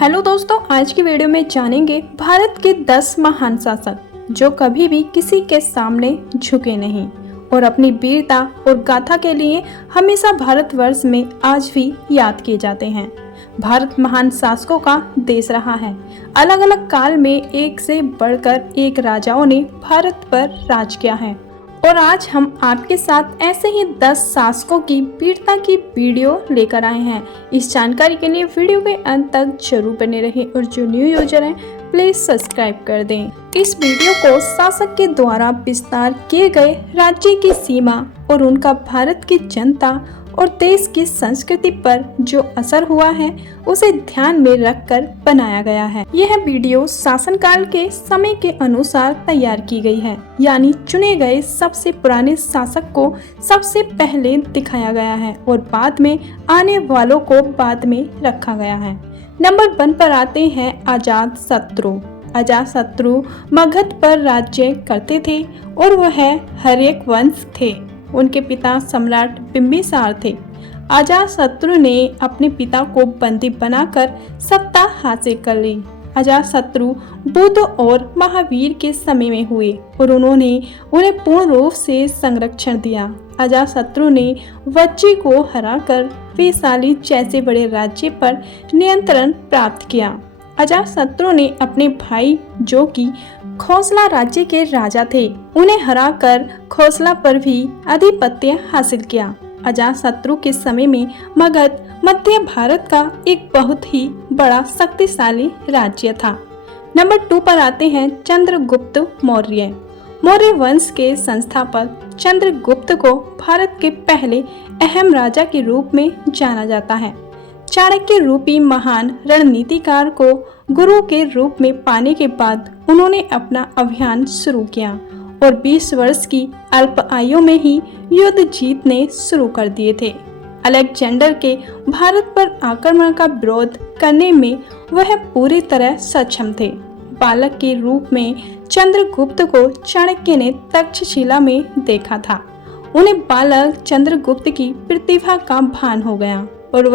Hello दोस्तों, आज की वीडियो में जानेंगे भारत के 10 महान शासक जो कभी भी किसी के सामने झुके नहीं और अपनी वीरता और गाथा के लिए हमेशा भारतवर्ष में आज भी याद किए जाते हैं। भारत महान शासकों का देश रहा है। अलग अलग काल में एक से बढ़कर एक राजाओं ने भारत पर राज किया है और आज हम आपके साथ ऐसे ही 10 शासकों की वीरता की वीडियो लेकर आए हैं। इस जानकारी के लिए वीडियो के अंत तक जरूर बने रहें और जो न्यू यूजर हैं प्लीज सब्सक्राइब कर दें। इस वीडियो को शासक के द्वारा विस्तार किए गए राज्य की सीमा और उनका भारत की जनता और देश की संस्कृति पर जो असर हुआ है उसे ध्यान में रखकर बनाया गया है। यह वीडियो शासनकाल के समय के अनुसार तैयार की गई है, यानी चुने गए सबसे पुराने शासक को सबसे पहले दिखाया गया है और बाद में आने वालों को बाद में रखा गया है। नंबर 1 पर आते हैं अजात शत्रु। अजात शत्रु मगध पर राज्य करते थे और वह हर्यक वंश थे। उनके पिता सम्राट बिंबिसार थे। अजातशत्रु ने अपने पिता को बंदी बनाकर सत्ता हासिल कर ली। अजातशत्रु बुद्ध और महावीर के समय में हुए और उन्होंने उन्हें पूर्ण रूप से संरक्षण दिया। अजातशत्रु ने वज्जी को हराकर वैशाली जैसे बड़े राज्य पर नियंत्रण प्राप्त किया। अजातशत्रु ने अपने भाई जो कि खोसला राज्य के राजा थे, उन्हें हराकर खोसला पर भी आधिपत्य हासिल किया। अजातशत्रु के समय में मगध मध्य भारत का एक बहुत ही बड़ा शक्तिशाली राज्य था। नंबर 2 पर आते हैं चंद्रगुप्त मौर्य। मौर्य वंश के संस्थापक चंद्रगुप्त को भारत के पहले अहम राजा के रूप में जाना जाता है। चाणक्य रूपी महान रणनीतिकार को गुरु के रूप में पाने के बाद उन्होंने अपना अभियान शुरू किया और 20 वर्ष की अल्प आयु में ही युद्ध जीतने शुरू कर दिए थे। अलेक्जेंडर के भारत पर आक्रमण का विरोध करने में वह पूरी तरह सक्षम थे। बालक के रूप में चंद्रगुप्त को चाणक्य ने तक्षशिला में देखा था। उन्हें बालक चंद्रगुप्त की प्रतिभा का भान हो गया और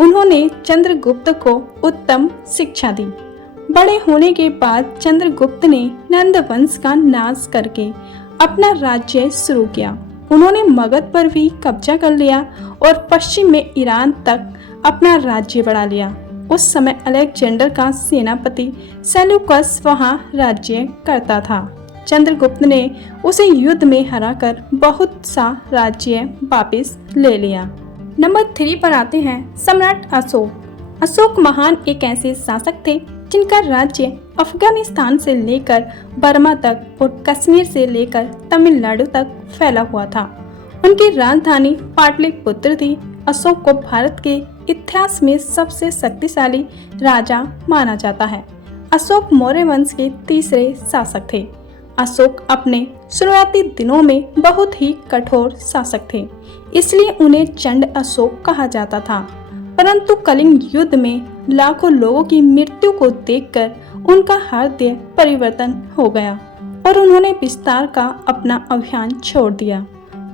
उन्होंने चंद्रगुप्त को उत्तम शिक्षा दी। बड़े होने के बाद चंद्रगुप्त ने नंद वंश का नाश करके अपना राज्य शुरू किया। उन्होंने मगध पर भी कब्जा कर लिया और पश्चिम में ईरान तक अपना राज्य बढ़ा लिया। उस समय अलेक्जेंडर का सेनापति सेल्यूकस वहां राज्य करता था। चंद्रगुप्त ने उसे युद्ध में हराकर बहुत सा राज्य वापस ले लिया। नंबर 3 पर आते हैं सम्राट अशोक। अशोक महान एक ऐसे शासक थे जिनका राज्य अफगानिस्तान से लेकर बर्मा तक और कश्मीर से लेकर तमिलनाडु तक फैला हुआ था। उनकी राजधानी पाटलिपुत्र थी। अशोक को भारत के इतिहास में सबसे शक्तिशाली राजा माना जाता है। अशोक मौर्य वंश के तीसरे शासक थे। अशोक अपने शुरुआती दिनों में बहुत ही कठोर शासक थे, इसलिए उन्हें चंड अशोक कहा जाता था। परंतु कलिंग युद्ध में लाखों लोगों की मृत्यु को देखकर उनका हृदय परिवर्तन हो गया और उन्होंने विस्तार का अपना अभियान छोड़ दिया।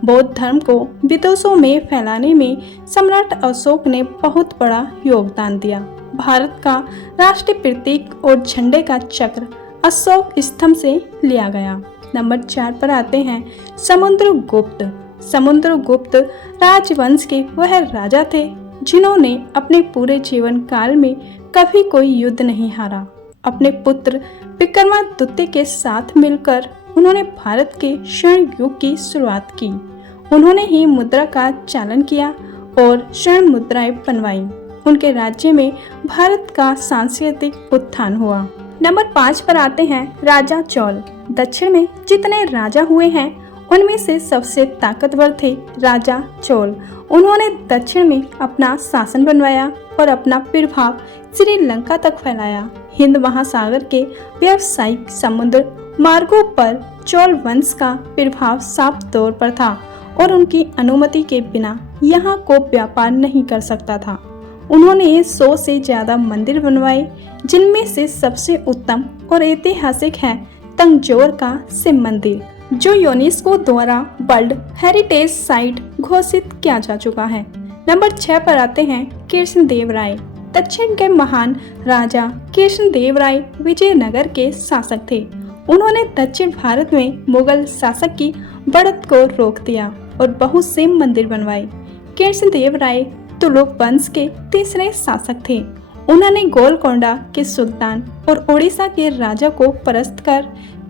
बौद्ध धर्म को विदेशों में फैलाने में सम्राट अशोक ने बहुत बड़ा योगदान दिया। भारत का राष्ट्रीय प्रतीक और झंडे का चक्र अशोक स्तंभ से लिया गया। नंबर 4 पर आते हैं समुद्रगुप्त। समुद्रगुप्त राजवंश के वह राजा थे जिन्होंने अपने पूरे जीवन काल में कभी कोई युद्ध नहीं हारा। अपने पुत्र विक्रमादित्य के साथ मिलकर उन्होंने भारत के स्वर्ण युग की शुरुआत की। उन्होंने ही मुद्रा का चालन किया और स्वर्ण मुद्राएं बनवाई। उनके राज्य में भारत का सांस्कृतिक उत्थान हुआ। नंबर 5 पर आते हैं राजा चोल। दक्षिण में जितने राजा हुए हैं उनमें से सबसे ताकतवर थे राजा चोल। उन्होंने दक्षिण में अपना शासन बनवाया और अपना प्रभाव श्रीलंका तक फैलाया। हिंद महासागर के व्यावसायिक समुद्र मार्गों पर चोल वंश का प्रभाव साफ तौर पर था और उनकी अनुमति के बिना यहाँ को व्यापार नहीं कर सकता था। उन्होंने 100 से ज्यादा मंदिर बनवाए, जिनमें से सबसे उत्तम और ऐतिहासिक है तंजौर का शिव मंदिर, जो यूनेस्को द्वारा वर्ल्ड हेरिटेज साइट घोषित किया जा चुका है। नंबर 6 पर आते हैं कृष्णदेव राय। दक्षिण के महान राजा कृष्णदेवराय विजयनगर के शासक थे। उन्होंने दक्षिण भारत में मुगल शासक की बढ़त को रोक दिया और बहुत से मंदिर बनवाए। कृष्णदेवराय तुलुक वंश के तीसरे शासक थे। उन्होंने गोलकोंडा के सुल्तान और ओडिशा के राजा को परास्त कर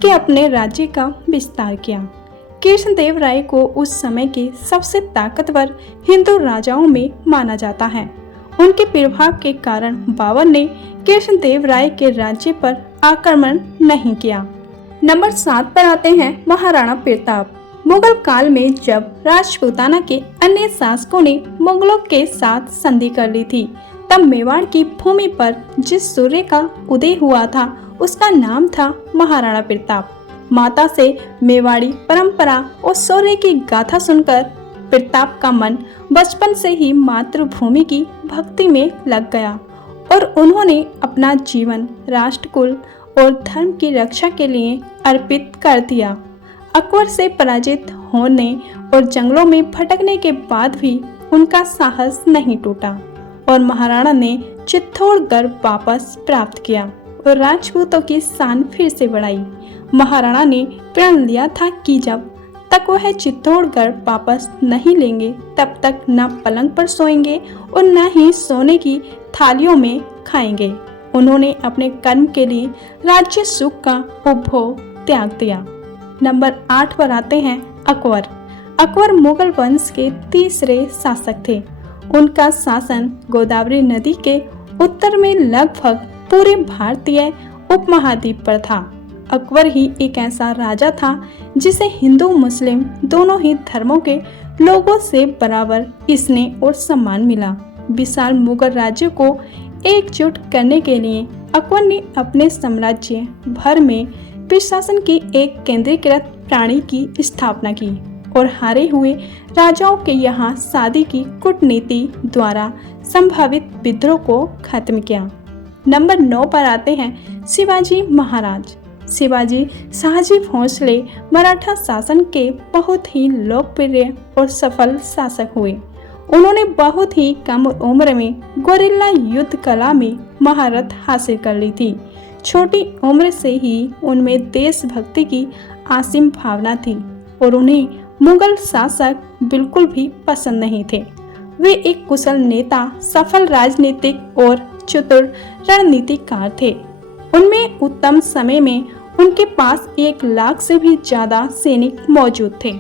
के अपने राज्य का विस्तार किया। कृष्णदेवराय को उस समय के सबसे ताकतवर हिंदू राजाओं में माना जाता है। उनके प्रभाव के कारण बाबर ने कृष्णदेवराय के राज्य पर आक्रमण नहीं किया। नंबर 7 पर आते हैं महाराणा प्रताप। मुगल काल में जब राजपूताना के अन्य शासकों ने मुगलों के साथ संधि कर ली थी, तब मेवाड़ की भूमि पर जिस सूर्य का उदय हुआ था उसका नाम था महाराणा प्रताप। माता से मेवाड़ी परंपरा और शौर्य की गाथा सुनकर प्रताप का मन बचपन से ही मातृभूमि की भक्ति में लग गया और उन्होंने अपना जीवन राष्ट्रकुल और धर्म की रक्षा के लिए अर्पित कर दिया। अकबर से पराजित होने और जंगलों में भटकने के बाद भी उनका साहस नहीं टूटा और महाराणा ने चित्तौड़गढ़ वापस प्राप्त किया और राजपूतों की शान फिर से बढ़ाई। महाराणा ने प्रण लिया था कि जब तक वह चित्तौड़गढ़ वापस नहीं लेंगे तब तक न पलंग पर सोएंगे और न ही सोने की थालियों में खाएंगे। उन्होंने अपने कर्म के लिए राज्य सुख का उपभोग त्याग दिया। नंबर 8 पर आते हैं अकबर। अकबर मुगल वंश के तीसरे शासक थे। उनका शासन गोदावरी नदी के उत्तर में लगभग पूरे भारतीय उपमहाद्वीप पर था। अकबर ही एक ऐसा राजा था जिसे हिंदू मुस्लिम दोनों ही धर्मों के लोगों से बराबर स्नेह और सम्मान मिला। विशाल मुगल राज्य को एकजुट करने के लिए अकबर ने अपने साम्राज्य भर में प्रशासन की एक केंद्रीकृत प्रणाली की स्थापना की और हारे हुए राजाओं के यहाँ शादी की कूटनीति द्वारा संभावित विद्रोह को खत्म किया। नंबर 9 पर आते हैं शिवाजी महाराज। शिवाजी शाहजी भोसले मराठा शासन के बहुत ही लोकप्रिय और सफल शासक हुए। उन्होंने बहुत ही कम उम्र में गोरिल्ला युद्ध कला में महारत हासिल कर ली थी। छोटी उम्र से ही उनमें देशभक्ति की असीम भावना थी और उन्हें मुगल शासक बिल्कुल भी पसंद नहीं थे। वे एक कुशल नेता, सफल राजनीतिक और चतुर रणनीतिकार थे। उनमें उत्तम समय में उनके पास 1 लाख से भी ज्यादा सैनिक मौजूद थे।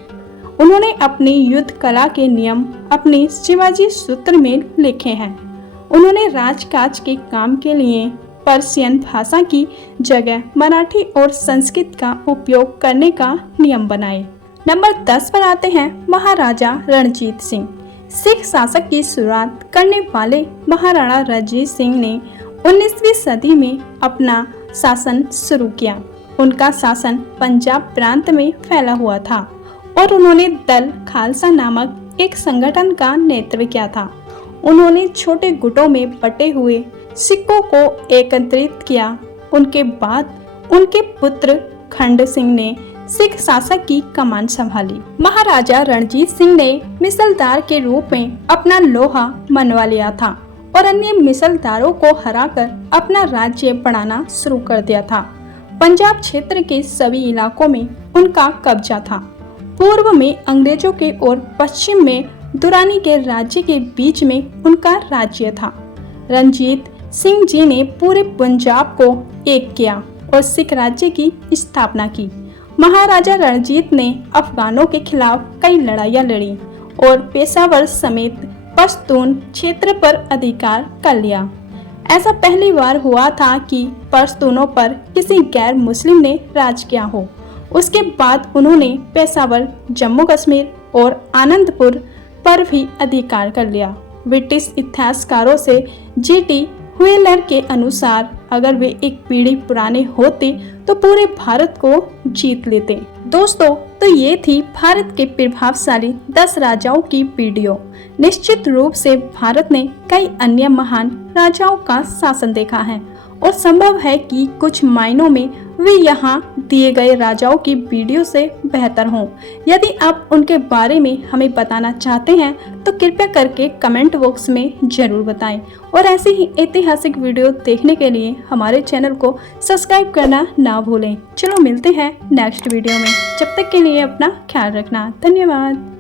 उन्होंने अपनी युद्ध कला के नियम अपने शिवाजी सूत्र में लिखे हैं। उन्होंने राजकाज के काम के लिए पर्शियन भाषा की जगह मराठी और संस्कृत का उपयोग करने का नियम बनाए। नंबर 10 पर आते हैं महाराजा रणजीत सिंह। सिख शासक की शुरुआत करने वाले महाराणा रणजीत सिंह ने 19वीं सदी में अपना शासन शुरू किया। उनका शासन पंजाब प्रांत में फैला हुआ था और उन्होंने दल खालसा नामक एक संगठन का नेतृत्व किया था। उन्होंने छोटे गुटों में बटे हुए सिखों को एकत्रित किया। उनके बाद उनके पुत्र खंड सिंह ने सिख शासक की कमान संभाली। महाराजा रणजीत सिंह ने मिसलदार के रूप में अपना लोहा मनवा लिया था और अन्य मिसलदारों को हराकर अपना राज्य बढ़ाना शुरू कर दिया था। पंजाब क्षेत्र के सभी इलाकों में उनका कब्जा था। पूर्व में अंग्रेजों के और पश्चिम में दुरानी के राज्य के बीच में उनका राज्य था। रणजीत सिंह जी ने पूरे पंजाब को एक किया और सिख राज्य की स्थापना की। महाराजा रणजीत ने अफगानों के खिलाफ कई लड़ाइयाँ लड़ी और पेशावर समेत पश्तून क्षेत्र पर अधिकार कर लिया। ऐसा पहली बार हुआ था कि पश्तूनों पर किसी गैर मुस्लिम ने राज किया हो। उसके बाद उन्होंने पेशावर, जम्मू कश्मीर और आनंदपुर पर भी अधिकार कर लिया। ब्रिटिश इतिहासकारों से जीटी व्हीलर के अनुसार अगर वे एक पीढ़ी पुराने होते तो पूरे भारत को जीत लेते। दोस्तों, तो ये थी भारत के प्रभावशाली 10 राजाओं की वीडियो। निश्चित रूप से भारत ने कई अन्य महान राजाओं का शासन देखा है और संभव है कि कुछ मायनों में वे यहाँ दिए गए राजाओं की वीडियो से बेहतर हों। यदि आप उनके बारे में हमें बताना चाहते हैं तो कृपया करके कमेंट बॉक्स में जरूर बताएं और ऐसी ही ऐतिहासिक वीडियो देखने के लिए हमारे चैनल को सब्सक्राइब करना ना भूलें। चलो मिलते हैं नेक्स्ट वीडियो में, जब तक के लिए अपना ख्याल रखना। धन्यवाद।